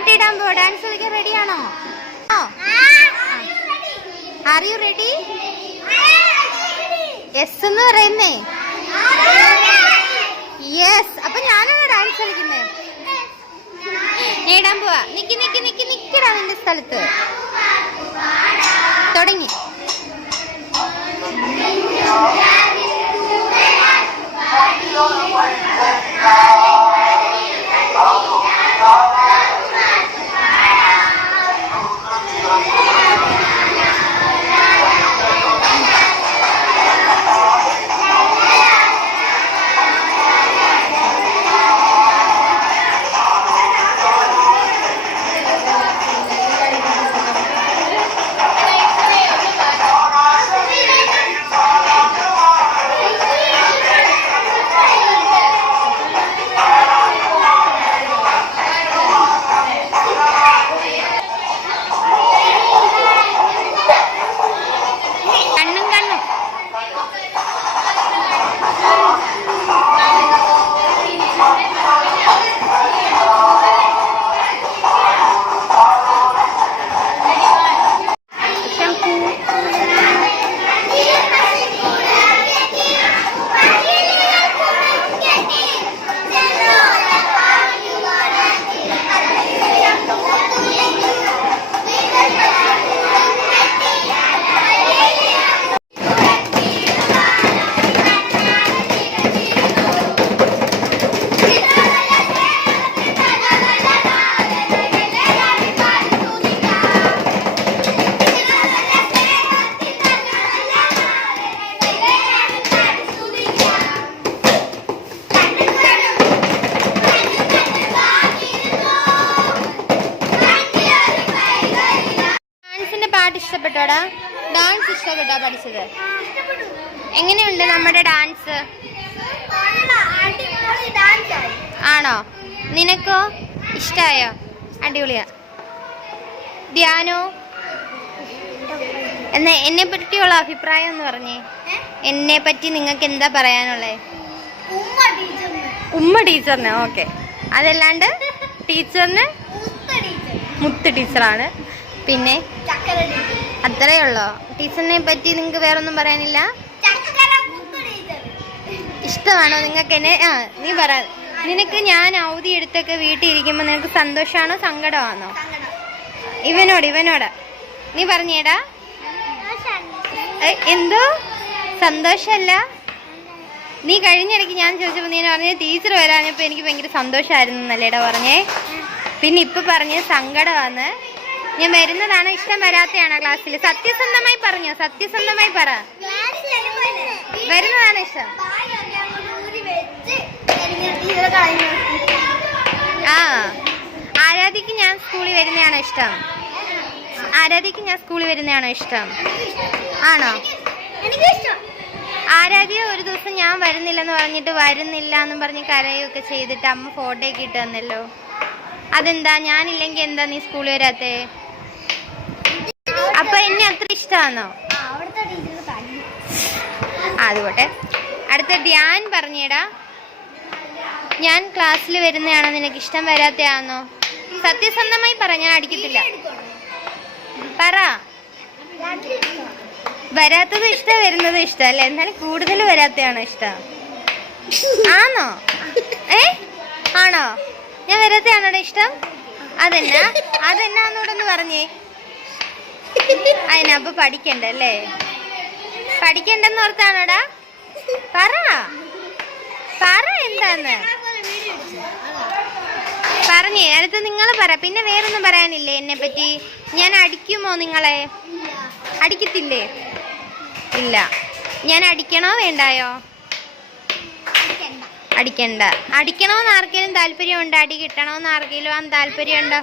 പാട്ടിടാൻ പോ ഡാൻസ് കളിക്കാൻ റെഡിയാണോ? ആർ യു റെഡി യെസ് എന്ന് പറയുന്നേ. യെസ് അപ്പൊ ഞാനാണ് ഡാൻസ് കളിക്കുന്നേ? നേടാൻ പോവാ. നിക്കി നിക്കി നിക്ക് നിക്കടാ നിന്റെ സ്ഥലത്ത്. തുടങ്ങി. പാട്ട് ഇഷ്ടപ്പെട്ടോടാ ഡാൻസ് ഇഷ്ടപ്പെട്ടോ പഠിച്ചത്? എങ്ങനെയുണ്ട് നമ്മുടെ ഡാൻസ് ആണോ? നിനക്കോ? ഇഷ്ടായോ? അടിപൊളിയാ. ധ്യാനോ? എന്നാ എന്നെ പറ്റിയുള്ള അഭിപ്രായം എന്ന് പറഞ്ഞേ. എന്നെ പറ്റി നിങ്ങൾക്ക് എന്താ പറയാനുള്ളത് ഉമ്മ ടീച്ചറിന് ഓക്കെ. അതല്ലാണ്ട് ടീച്ചറിന് മുത്ത് ടീച്ചറാണ്. പിന്നെ? അത്രേ ഉള്ളോ ടീച്ചറിനെ പറ്റി നിങ്ങൾക്ക് വേറൊന്നും പറയാനില്ല? ഇഷ്ടമാണോ നിങ്ങൾക്ക് എന്നെ? ആ നീ പറ. നിനക്ക് ഞാൻ അവധി എടുത്തൊക്കെ വീട്ടിൽ ഇരിക്കുമ്പോൾ നിനക്ക് സന്തോഷമാണോ സങ്കടമാണോ? ഇവനോട് ഇവനോട്. നീ പറഞ്ഞേടാ. എന്തോ? സന്തോഷമല്ല നീ കഴിഞ്ഞിടയ്ക്ക് ഞാൻ ചോദിച്ചപ്പോൾ നീ പറഞ്ഞ ടീച്ചർ വരാഞ്ഞപ്പോൾ എനിക്ക് ഭയങ്കര സന്തോഷമായിരുന്നു എന്നല്ലേടാ പറഞ്ഞേ. പിന്നെ ഇപ്പൊ പറഞ്ഞ് സങ്കടമാണ് ഞാൻ വരുന്നതാണ് ഇഷ്ടം വരാത്തയാണോ ക്ലാസ്സിൽ സത്യസന്ധമായി പറഞ്ഞോ സത്യസന്ധമായി പറ. വരുന്നതാണ് ഇഷ്ടം. ആ ആരാധിക്ക് ഞാൻ സ്കൂളിൽ വരുന്നതാണോ ഇഷ്ടം? ആരാധിക്ക് ഞാൻ സ്കൂളിൽ വരുന്നതാണോ ഇഷ്ടം? ആണോ? ആരാധ്യ ഒരു ദിവസം ഞാൻ വരുന്നില്ലെന്ന് പറഞ്ഞിട്ട് വരുന്നില്ല എന്നും പറഞ്ഞ് കരയൊക്കെ ചെയ്തിട്ട് അമ്മ ഫോട്ടോ ഒക്കെ ഇട്ട് തന്നല്ലോ. അതെന്താ? ഞാനില്ലെങ്കിൽ എന്താ നീ സ്കൂളിൽ വരാത്തെ? അപ്പൊ എന്നെ അത്ര ഇഷ്ടമാണോ അതുകൊട്ടെ അടുത്ത ധ്യാൻ പറഞ്ഞേടാ. ഞാൻ ക്ലാസ്സിൽ വരുന്നതാണോ? നിനക്ക് ഇഷ്ടം വരാത്തയാണോ സത്യസന്ധമായി പറ ഞാൻ അടിക്കത്തില്ല. പറ. വരാത്തത് ഇഷ്ടം വരുന്നത് ഇഷ്ടം അല്ലേ? എന്നാലും കൂടുതൽ വരാത്തയാണോ ഇഷ്ടം? ആണോ ഏ? ആണോ? ഞാൻ വരാത്തയാണോടെ ഇഷ്ടം? അതെന്നാ? അതെന്നാന്നോടൊന്ന് പറഞ്ഞേ. അതിനാ അപ്പൊ പഠിക്കണ്ടല്ലേ പഠിക്കണ്ടെന്ന് ഓർത്താണോടാ? പറ. പറ എന്താന്ന്? പറഞ്ഞേ അടുത്ത് നിങ്ങൾ പറ. പിന്നെ വേറൊന്നും പറയാനില്ലേ എന്നെ പറ്റി ഞാൻ അടിക്കുമോ നിങ്ങളെ? അടിക്കത്തില്ലേ? ഇല്ല. ഞാൻ അടിക്കണോ വേണ്ടായോ? അടിക്കണ്ട. അടിക്കണോന്ന് ആർക്കെങ്കിലും താല്പര്യമുണ്ടോ? അടി കിട്ടണോന്ന് ആർക്കെങ്കിലും താല്പര്യമുണ്ടോ?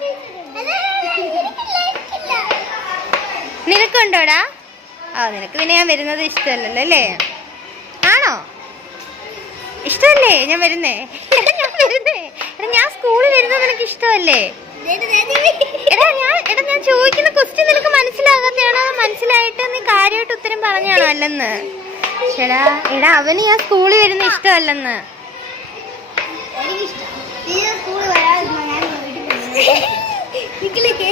നിനക്കുണ്ടോടാ? ആ നിനക്ക് പിന്നെ ഞാൻ വരുന്നത് ഇഷ്ടമല്ലല്ലോ അല്ലേ? ആണോ? ഇഷ്ടമല്ലേ? ഞാൻ വരുന്നേ. ഞാൻ വരുന്നേ. എടാ ഞാൻ സ്കൂളിൽ വരുന്നത് നിനക്ക് ഇഷ്ടമല്ലേ? എടാ ഞാൻ എടാ ഞാൻ ചോദിക്കുന്ന ക്വസ്റ്റ്യൻ നിനക്ക് മനസ്സിലാകാത്തയാണോ മനസ്സിലായിട്ട് നീ കാര്യമായിട്ട് ഉത്തരം പറഞ്ഞാണോ അല്ലെന്ന്? എടാ എടാ അവന് ഞാൻ സ്കൂളിൽ വരുന്ന ഇഷ്ടമല്ലെന്ന്. നിക്കിലേക്ക്